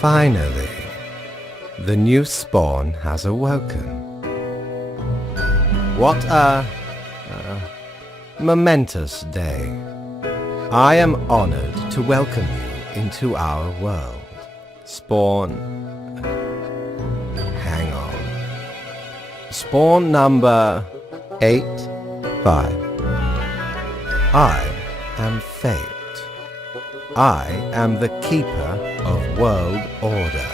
Finally, the new spawn has awoken. What a momentous day. I am honored to welcome you into our world. Spawn... hang on. Spawn number 85. I am Fate. I am the keeper of world order.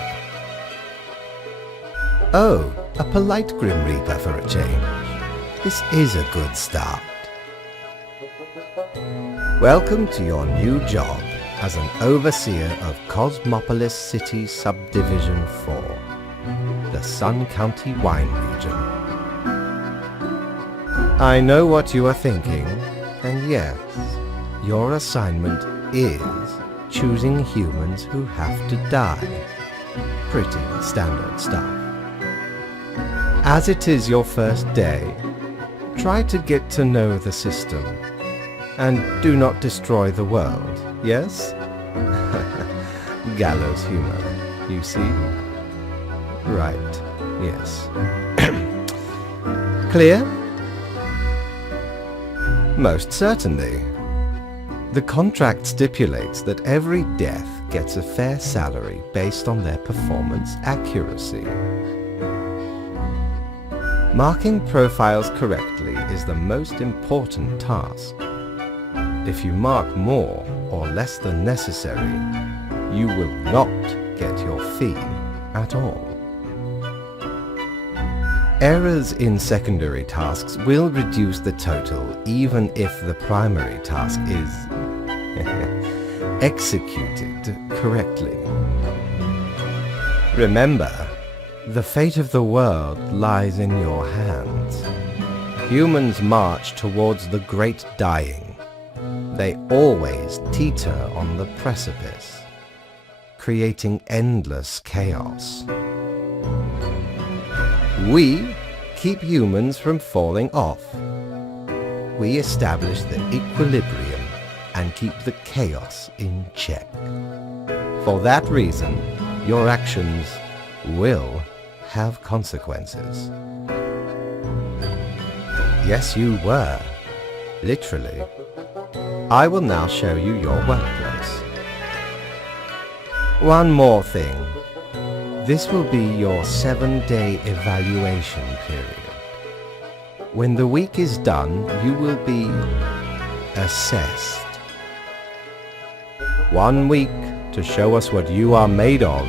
Oh, a polite Grim Reaper for a change. This is a good start. Welcome to your new job as an overseer of Cosmopolis City Subdivision 4, the Sun County Wine Region. I know what you are thinking, and yes, your assignment is choosing humans who have to die. Pretty standard stuff. As it is your first day, try to get to know the system, and do not destroy the world, yes? Gallows humor, you see? Right, yes. Clear? Most certainly. The contract stipulates that every death gets a fair salary based on their performance accuracy. Marking profiles correctly is the most important task. If you mark more or less than necessary, you will not get your fee at all. Errors in secondary tasks will reduce the total even if the primary task is executed correctly. Remember, the fate of the world lies in your hands. Humans march towards the great dying. They always teeter on the precipice, creating endless chaos. We keep humans from falling off. We establish the equilibrium and keep the chaos in check. For that reason, your actions will have consequences. Yes, you were. Literally. I will now show you your workplace. One more thing. This will be your 7-day evaluation period. When the week is done, you will be assessed. 1 week to show us what you are made of,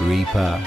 Reaper.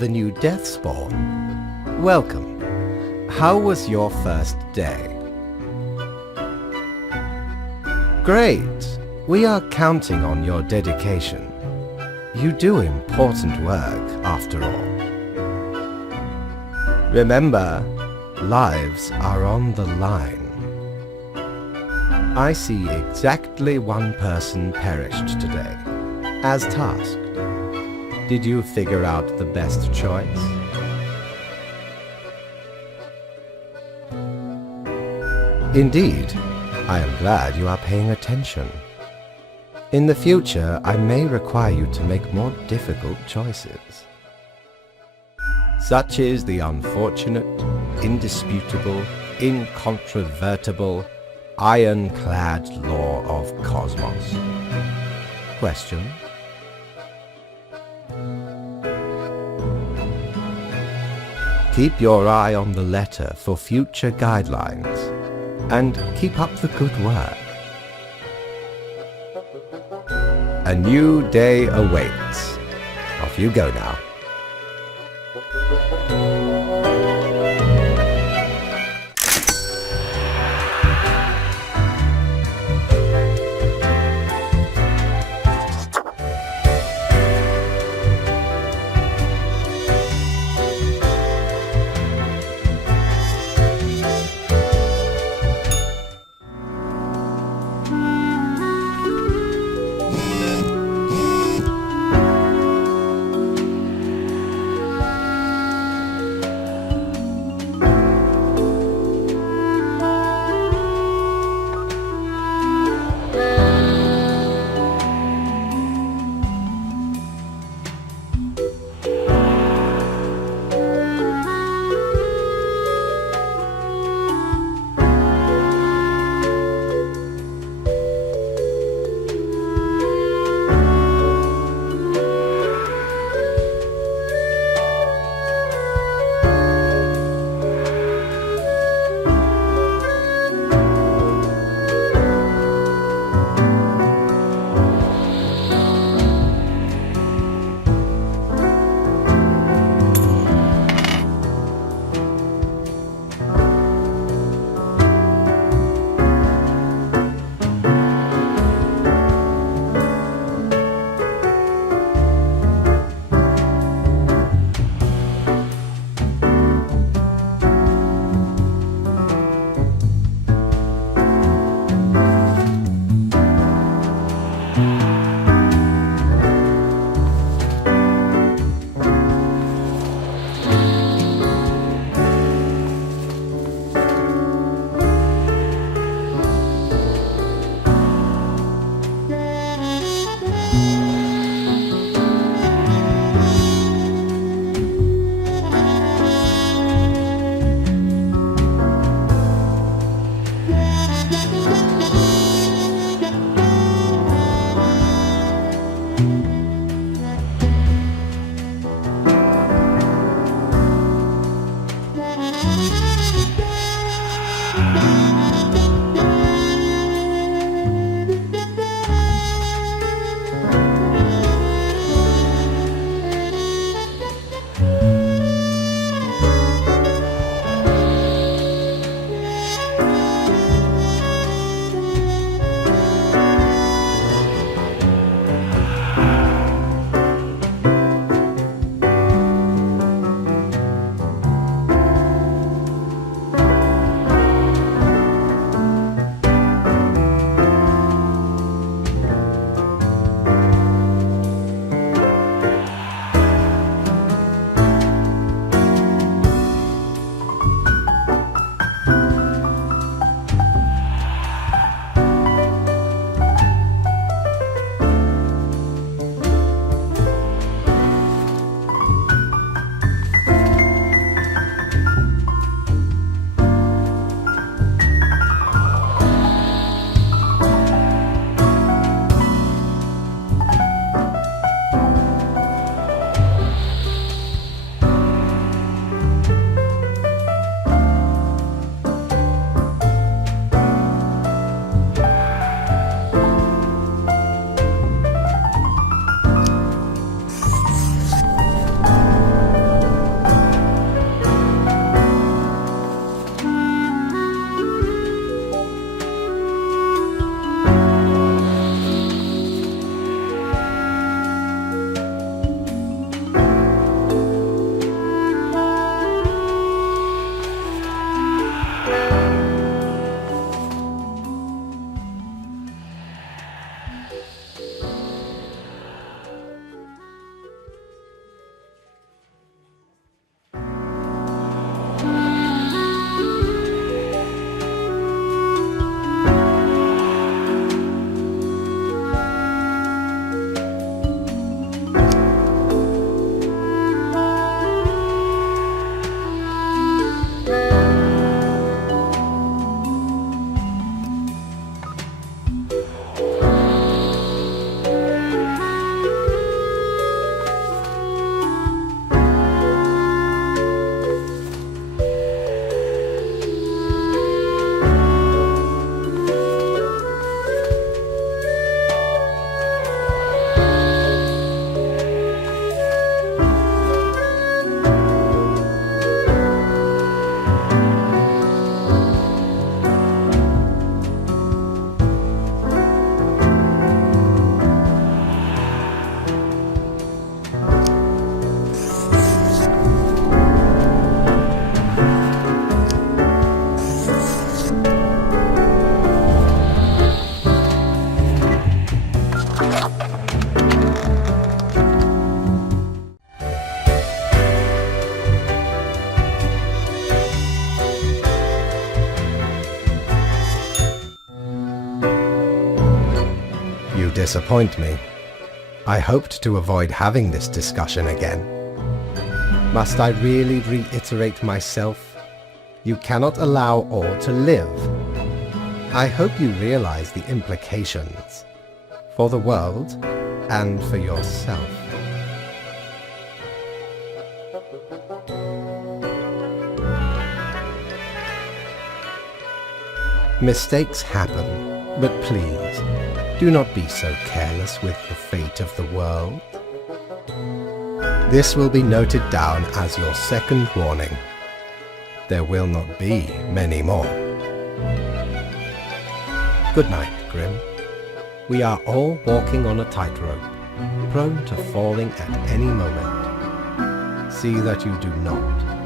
the new death spawn. Welcome. How was your first day? Great. We are counting on your dedication. You do important work, after all. Remember, lives are on the line. I see exactly one person perished today, as tasked. Did you figure out the best choice? Indeed, I am glad you are paying attention. In the future, I may require you to make more difficult choices. Such is the unfortunate, indisputable, incontrovertible, ironclad law of cosmos. Question? Keep your eye on the letter for future guidelines, and keep up the good work. A new day awaits. Off you go now. disappoint me. I hoped to avoid having this discussion again. Must I really reiterate myself? You cannot allow all to live. I hope you realize the implications for the world and for yourself. Mistakes happen, but please, do not be so careless with the fate of the world. This will be noted down as your second warning. There will not be many more. Good night, Grim. We are all walking on a tightrope, prone to falling at any moment. See that you do not.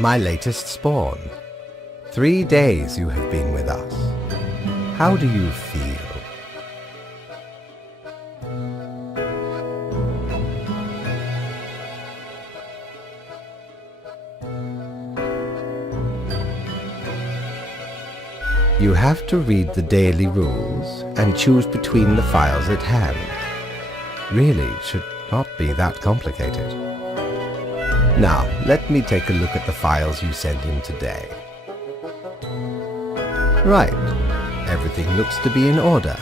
my latest spawn. 3 days you have been with us. How do you feel? You have to read the daily rules and choose between the files at hand. Really, it should not be that complicated. Now, let me take a look at the files you sent in today. Right. Everything looks to be in order.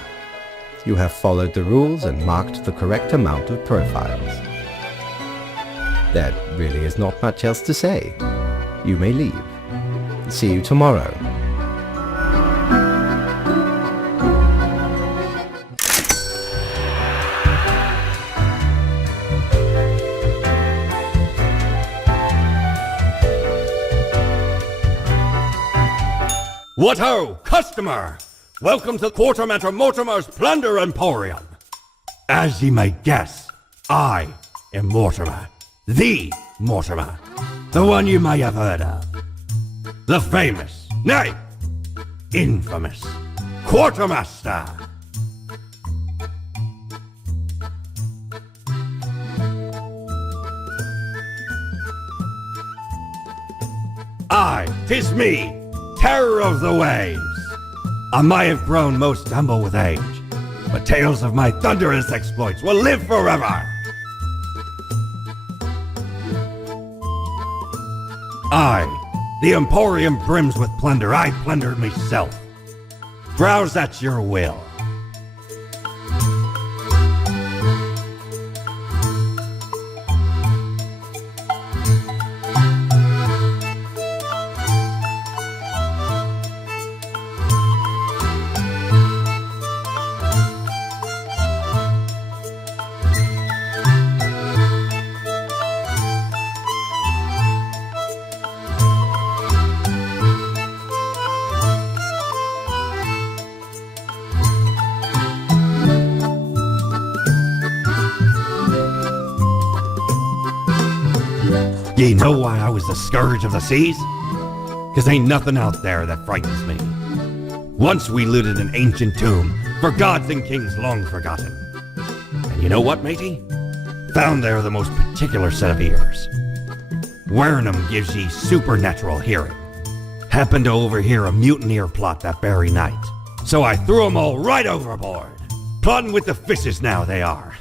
You have followed the rules and marked the correct amount of profiles. There really is not much else to say. You may leave. See you tomorrow. What ho, customer! Welcome to Quartermaster Mortimer's Plunder Emporium. As ye may guess, I am Mortimer, the Mortimer, the one you may have heard of. The famous, nay, infamous Quartermaster. Aye, 'tis me, terror of the waves. I may have grown most humble with age, but tales of my thunderous exploits will live forever. Aye, the Emporium brims with plunder. I plundered myself. Browse at your will. Ye know why I was the scourge of the seas? 'Cause ain't nothing out there that frightens me. Once we looted an ancient tomb for gods and kings long forgotten. And you know what, matey? Found there the most particular set of ears. Wearing 'em gives ye supernatural hearing. Happened to overhear a mutineer plot that very night. So I threw 'em all right overboard. Plotting with the fishes now they are.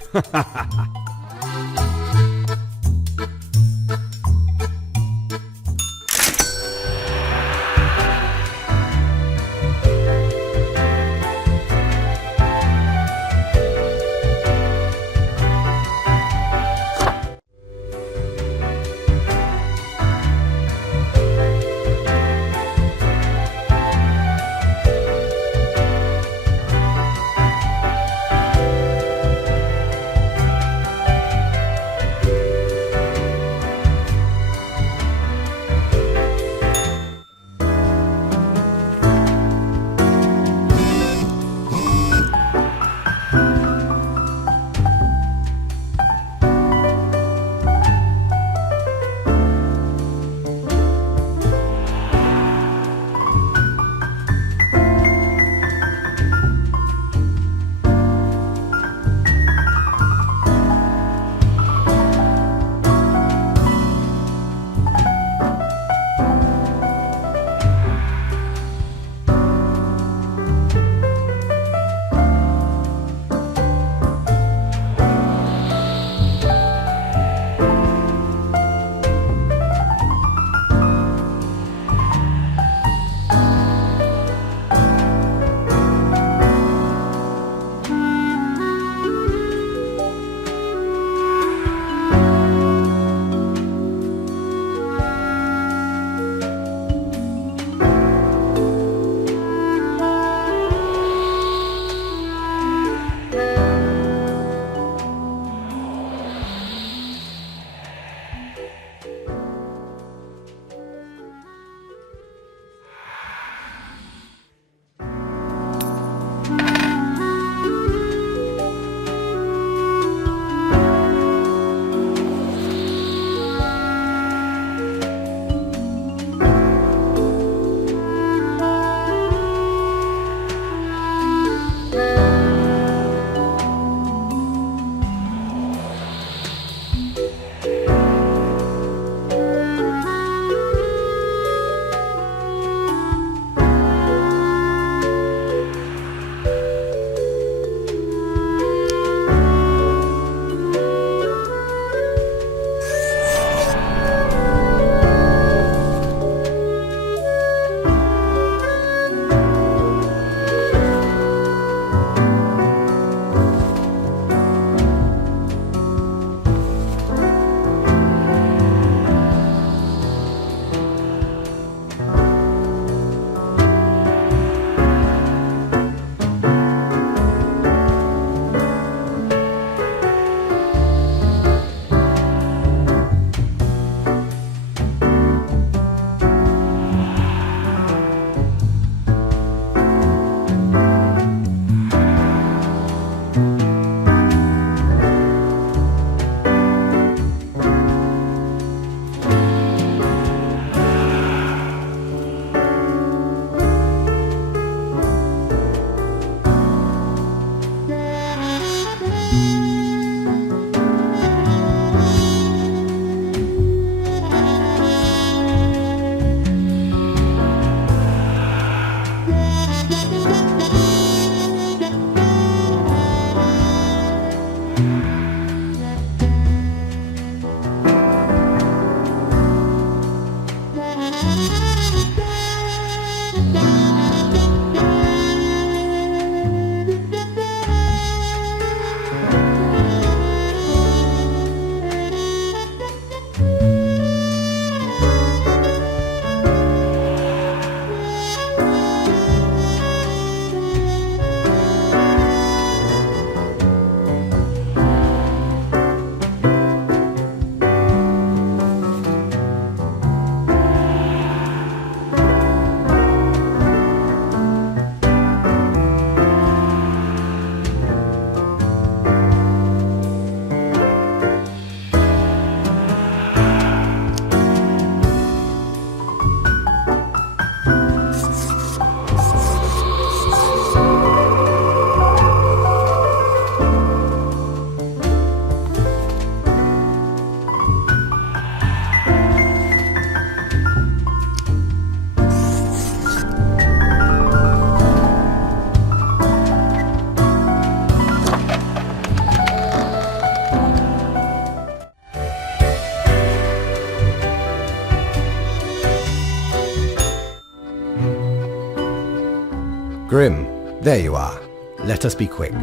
Grim, there you are. Let us be quick.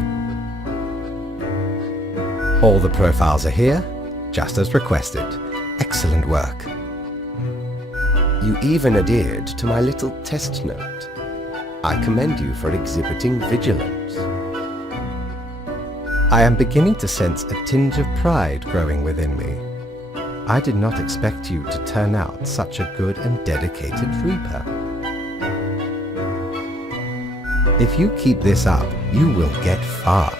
All the profiles are here, just as requested. Excellent work. You even adhered to my little test note. I commend you for exhibiting vigilance. I am beginning to sense a tinge of pride growing within me. I did not expect you to turn out such a good and dedicated Reaper. If you keep this up, you will get far.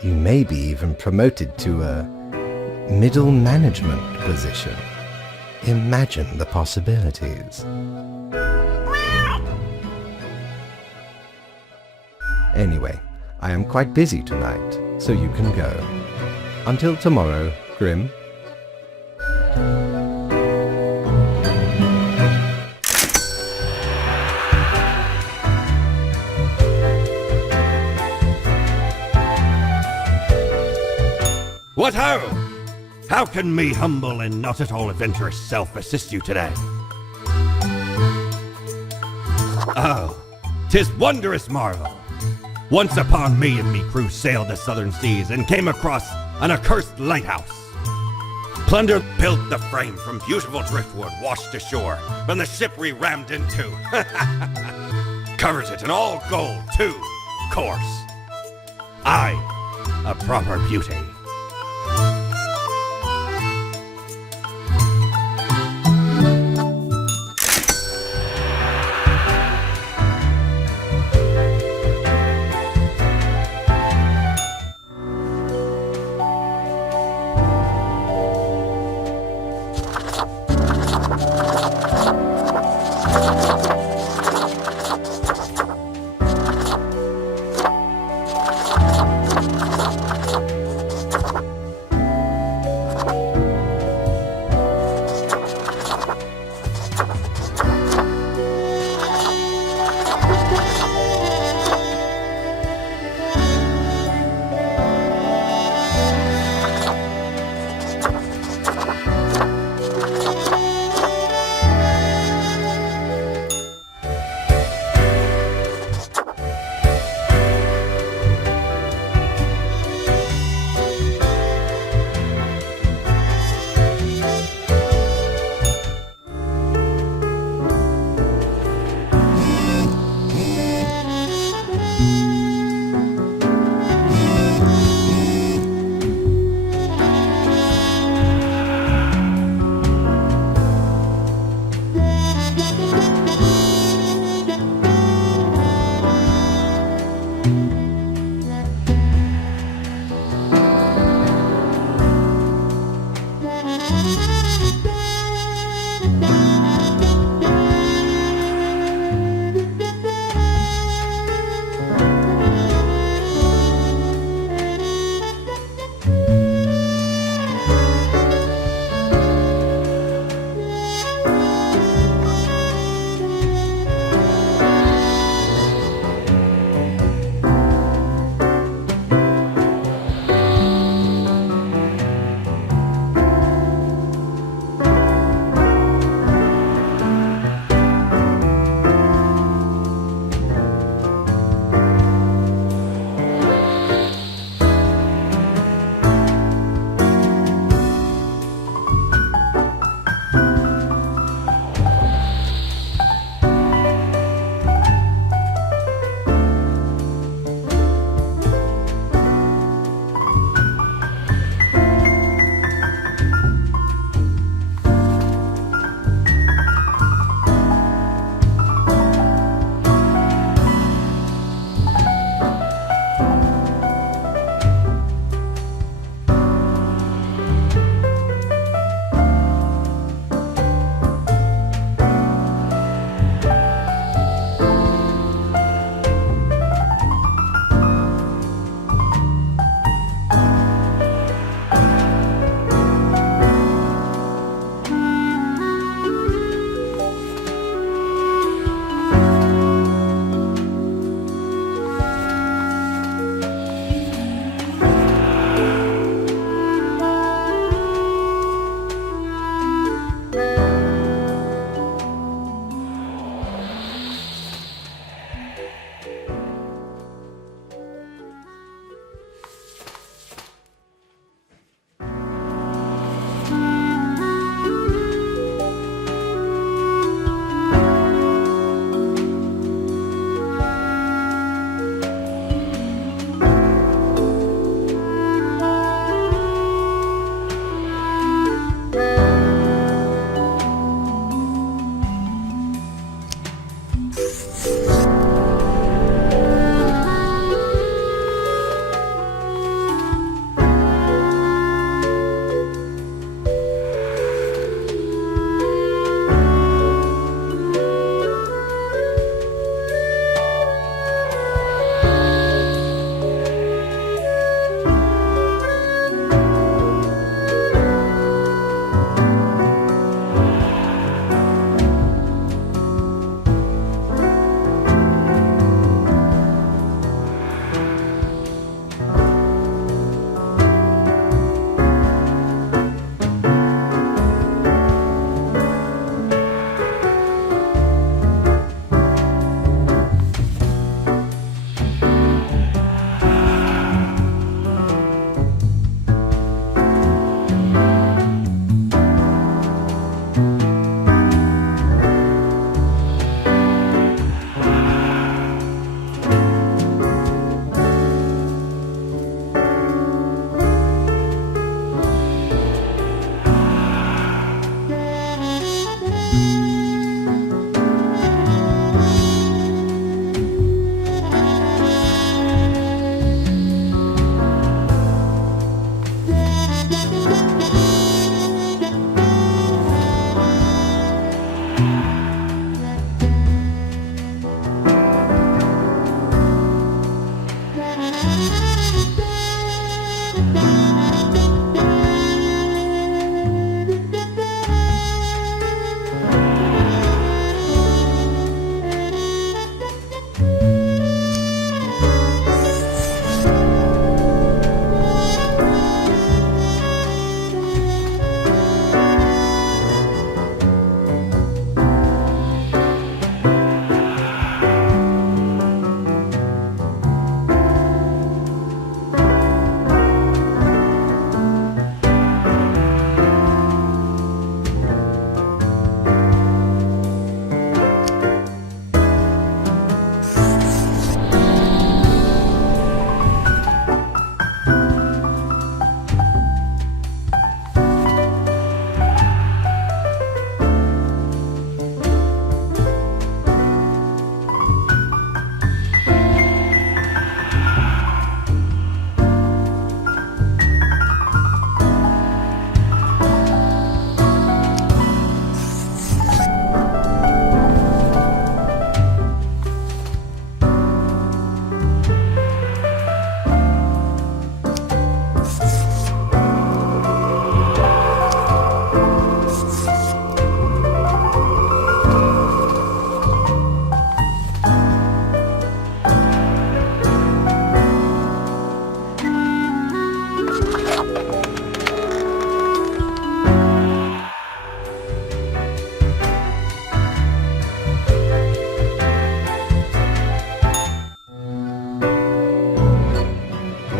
You may be even promoted to a middle management position. Imagine the possibilities. Anyway, I am quite busy tonight, so you can go. Until tomorrow, Grim. What ho! How can me humble and not at all adventurous self assist you today? Oh, 'tis wondrous marvel. Once upon me and me crew sailed the southern seas and came across an accursed lighthouse. Plunder built the frame from beautiful driftwood washed ashore from the ship we rammed into. Covers it in all gold too, course. Aye, a proper beauty.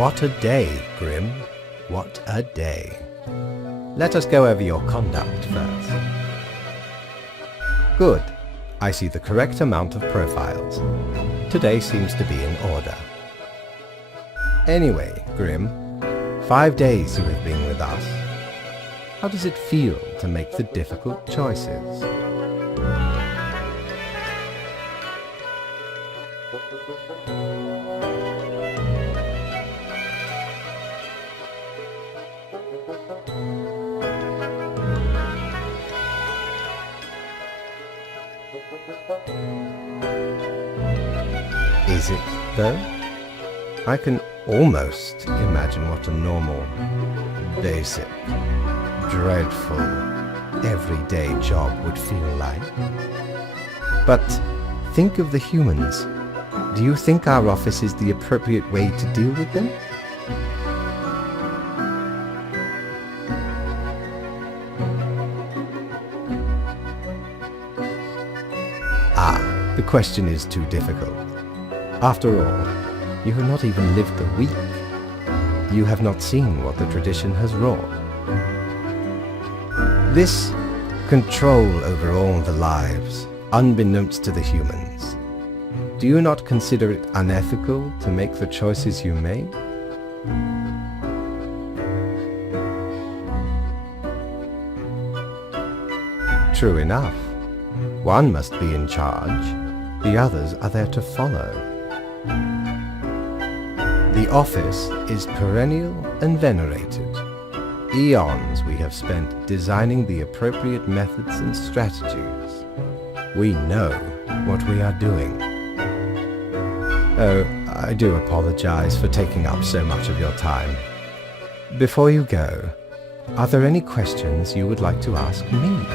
What a day, Grim. What a day. Let us go over your conduct first. Good. I see the correct amount of profiles. Today seems to be in order. Anyway, Grim, 5 days you have been with us. How does it feel to make the difficult choices? Is it, though? I can almost imagine what a normal, basic, dreadful, everyday job would feel like. But think of the humans. Do you think our office is the appropriate way to deal with them? The question is too difficult. After all, you have not even lived the week. You have not seen what the tradition has wrought. This control over all the lives, unbeknownst to the humans. Do you not consider it unethical to make the choices you made? True enough. One must be in charge. The others are there to follow. The office is perennial and venerated. Eons we have spent designing the appropriate methods and strategies. We know what we are doing. Oh, I do apologize for taking up so much of your time. Before you go, are there any questions you would like to ask me?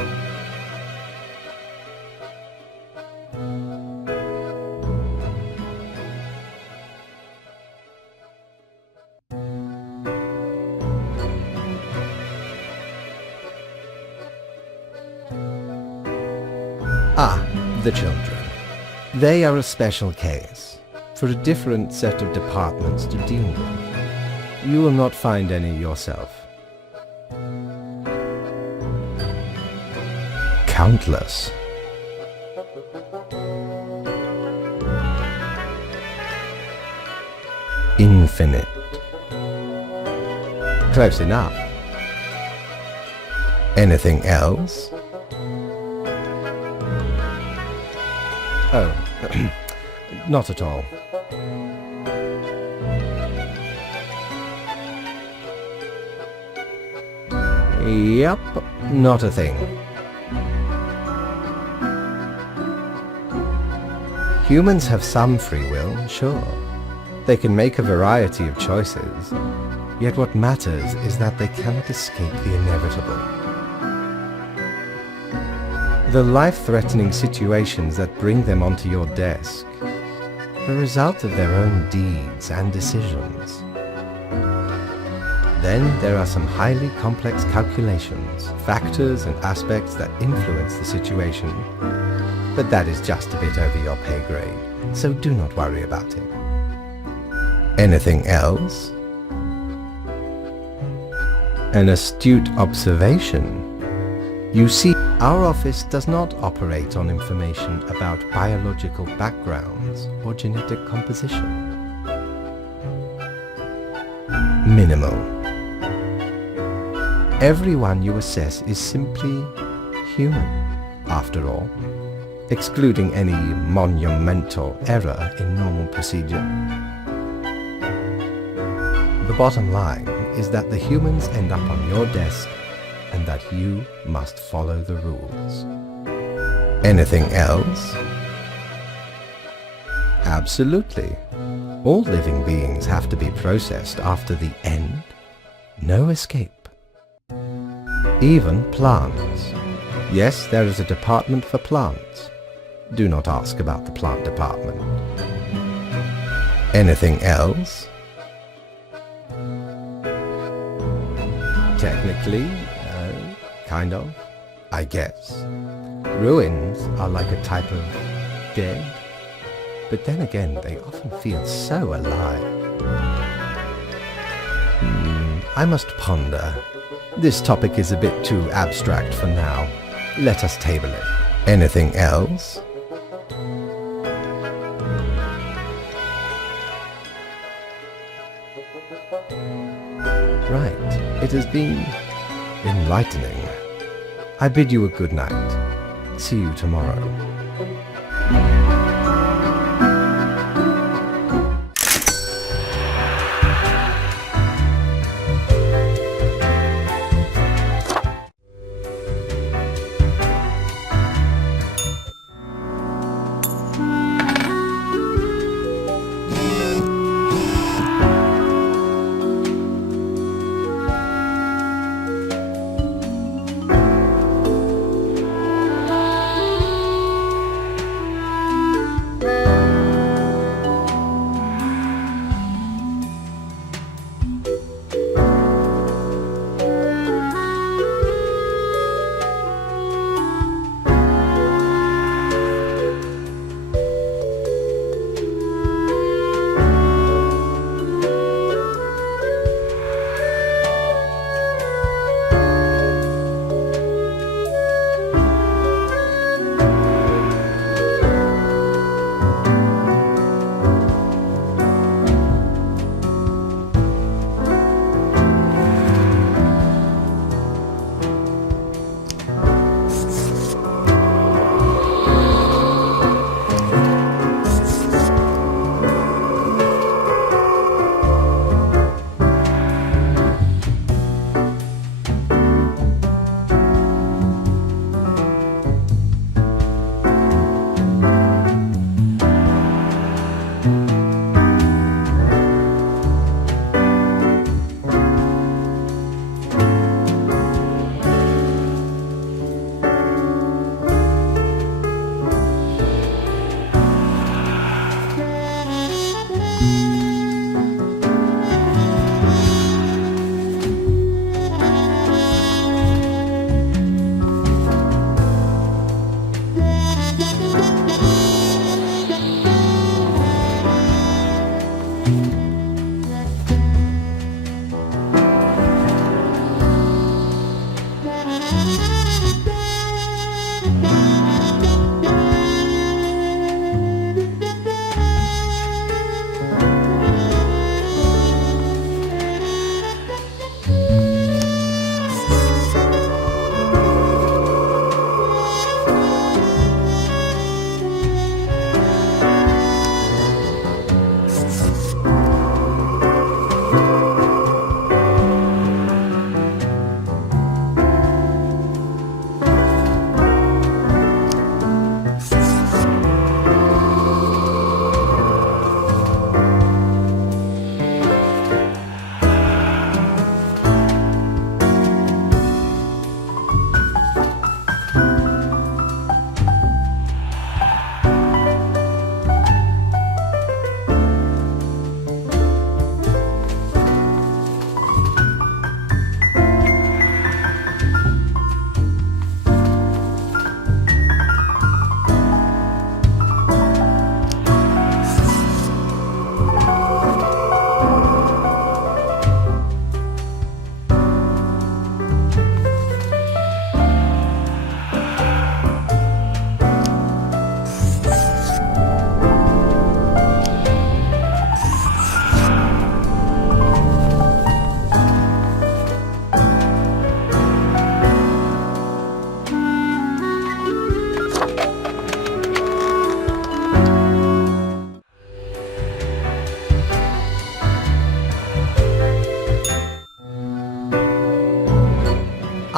The children. They are a special case, for a different set of departments to deal with. You will not find any yourself. Countless. Infinite. Close enough. Anything else? Oh, not at all. Yep, not a thing. Humans have some free will, sure. They can make a variety of choices, yet what matters is that they cannot escape the inevitable. The life-threatening situations that bring them onto your desk are a result of their own deeds and decisions. Then there are some highly complex calculations, factors and aspects that influence the situation, but that is just a bit over your pay grade, so do not worry about it. Anything else? An astute observation. You see, our office does not operate on information about biological backgrounds or genetic composition. Minimal. Everyone you assess is simply human, after all, excluding any monumental error in normal procedure. The bottom line is that the humans end up on your desk and that you must follow the rules. Anything else? Absolutely. All living beings have to be processed after the end. No escape. Even plants. Yes, there is a department for plants. Do not ask about the plant department. Anything else? Technically, kind of, I guess. Ruins are like a type of dead, but then again, they often feel so alive. I must ponder. This topic is a bit too abstract for now. Let us table it. Anything else? Right. It has been enlightening. I bid you a good night. See you tomorrow.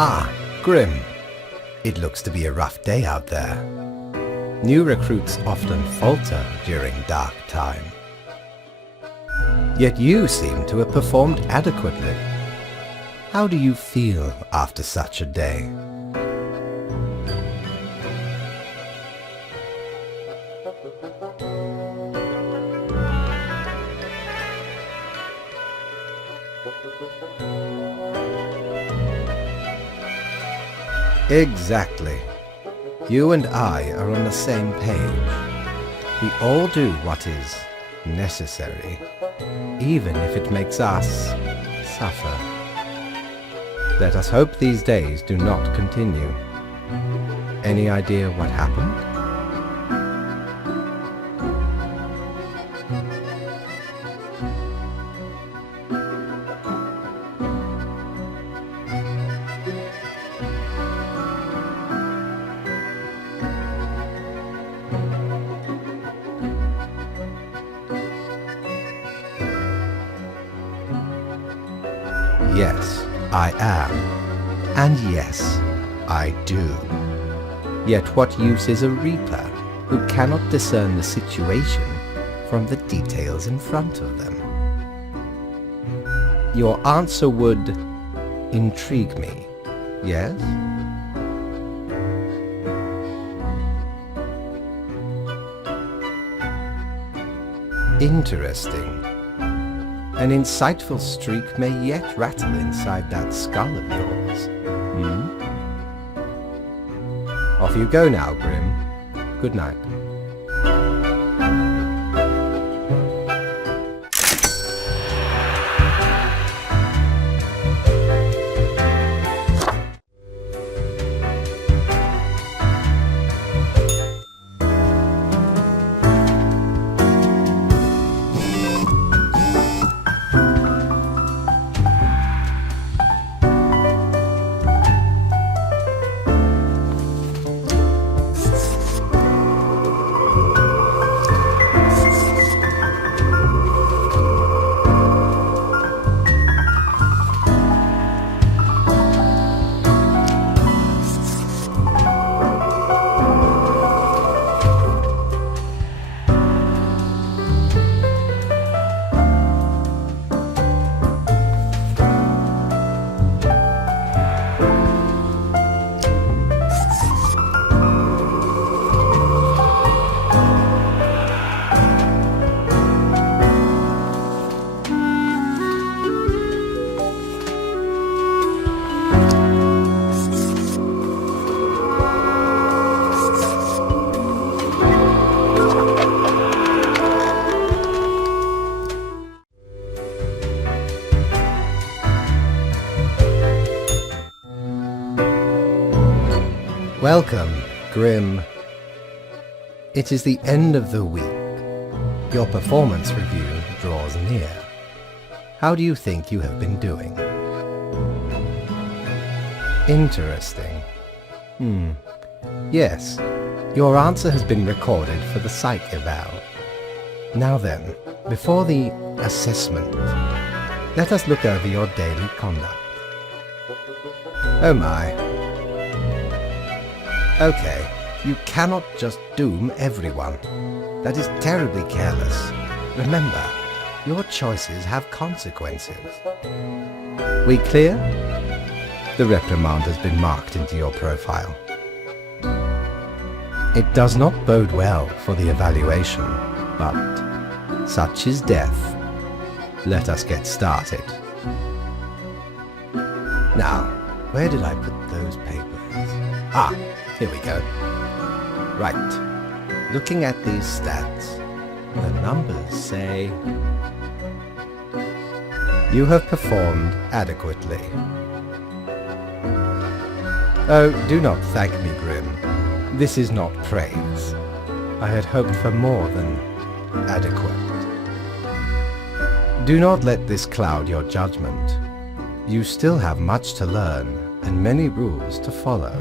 Ah, Grim. It looks to be a rough day out there. New recruits often falter during dark time. Yet you seem to have performed adequately. How do you feel after such a day? Exactly. You and I are on the same page. We all do what is necessary, even if it makes us suffer. Let us hope these days do not continue. Any idea what happened? Yes, I am. And yes, I do. Yet what use is a reaper who cannot discern the situation from the details in front of them? Your answer would intrigue me, yes? Interesting. An insightful streak may yet rattle inside that skull of yours. Off you go now, Grim. Good night. Welcome, Grim. It is the end of the week. Your performance review draws near. How do you think you have been doing? Interesting. Yes, your answer has been recorded for the psych eval. Now then, before the assessment, let us look over your daily conduct. Oh my. Okay, you cannot just doom everyone. That is terribly careless. Remember, your choices have consequences. We clear? The reprimand has been marked into your profile. It does not bode well for the evaluation, but such is death. Let us get started. Now, where did I put those papers? Ah, here we go. Right. Looking at these stats, the numbers say you have performed adequately. Oh, do not thank me, Grim. This is not praise. I had hoped for more than adequate. Do not let this cloud your judgment. You still have much to learn and many rules to follow.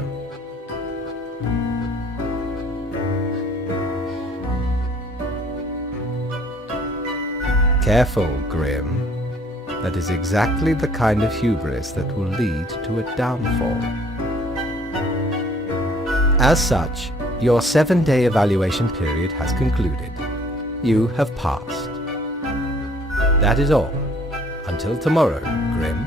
Careful, Grim. That is exactly the kind of hubris that will lead to a downfall. As such, your 7-day evaluation period has concluded. You have passed. That is all. Until tomorrow, Grim.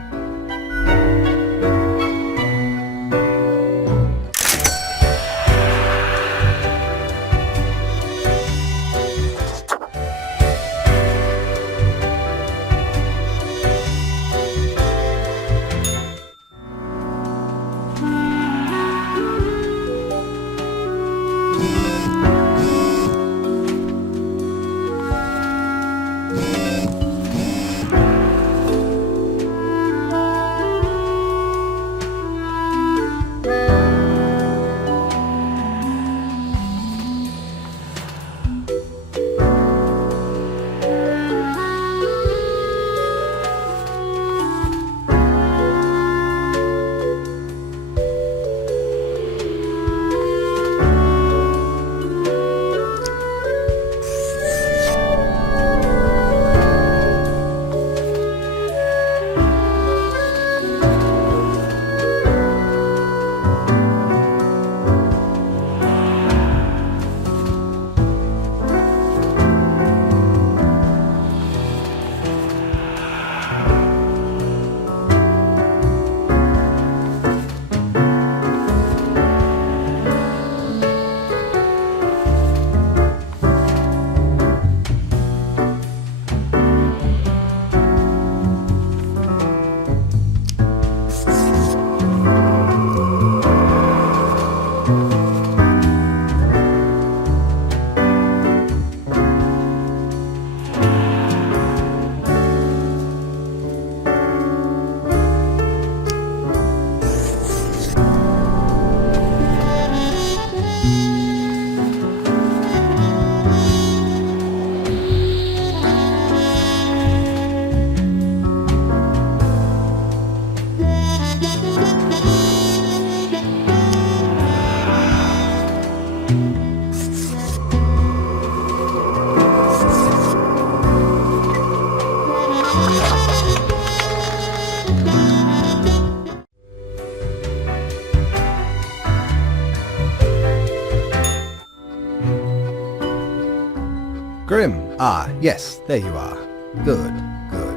Ah, yes, there you are. Good, good.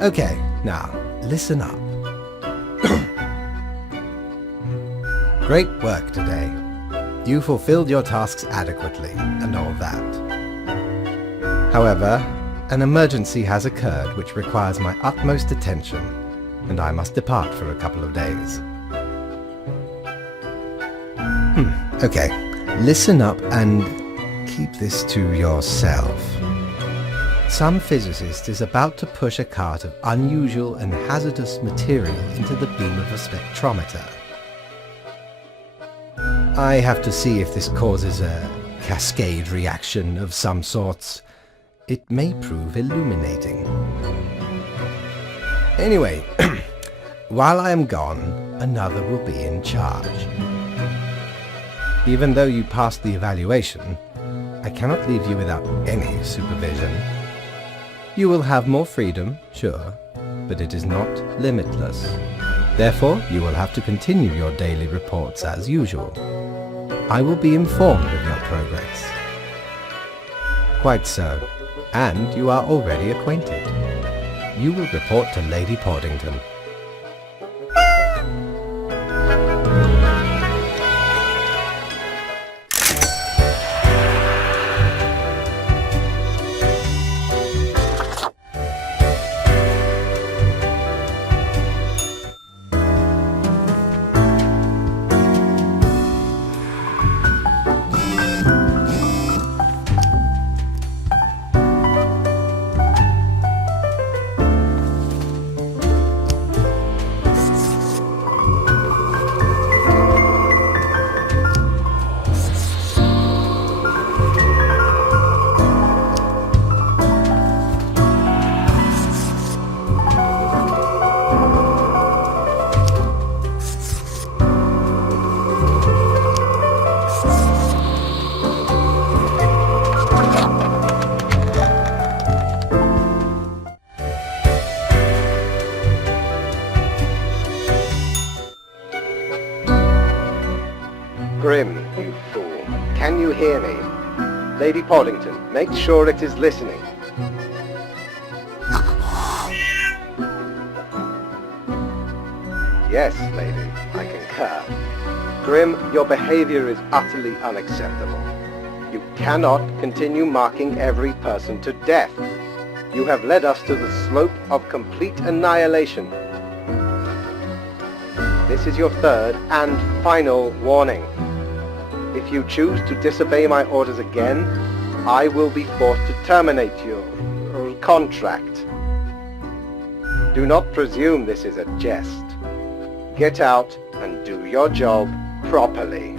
Okay, now, listen up. Great work today. You fulfilled your tasks adequately, and all that. However, an emergency has occurred which requires my utmost attention, and I must depart for a couple of days. Okay, listen up and keep this to yourself. Some physicist is about to push a cart of unusual and hazardous material into the beam of a spectrometer. I have to see if this causes a cascade reaction of some sorts. It may prove illuminating. Anyway, while I am gone, another will be in charge. Even though you passed the evaluation, I cannot leave you without any supervision. You will have more freedom, sure, but it is not limitless. Therefore, you will have to continue your daily reports as usual. I will be informed of your progress. Quite so, and you are already acquainted. You will report to Lady Portington. Grim, you fool. Can you hear me? Lady Portington, make sure it is listening. Yes, lady, I concur. Grim, your behavior is utterly unacceptable. You cannot continue marking every person to death. You have led us to the slope of complete annihilation. This is your third and final warning. If you choose to disobey my orders again, I will be forced to terminate your contract. Do not presume this is a jest. Get out and do your job properly.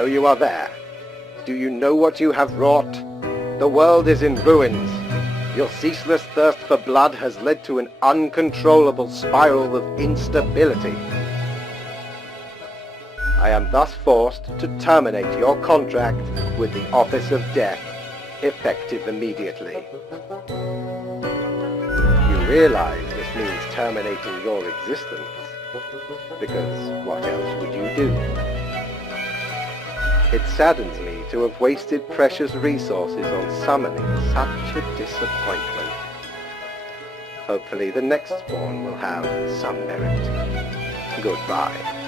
know you are there. Do you know what you have wrought? The world is in ruins. Your ceaseless thirst for blood has led to an uncontrollable spiral of instability. I am thus forced to terminate your contract with the Office of Death, effective immediately. You realize this means terminating your existence, because what else would you do? It saddens me to have wasted precious resources on summoning such a disappointment. Hopefully the next spawn will have some merit. Goodbye.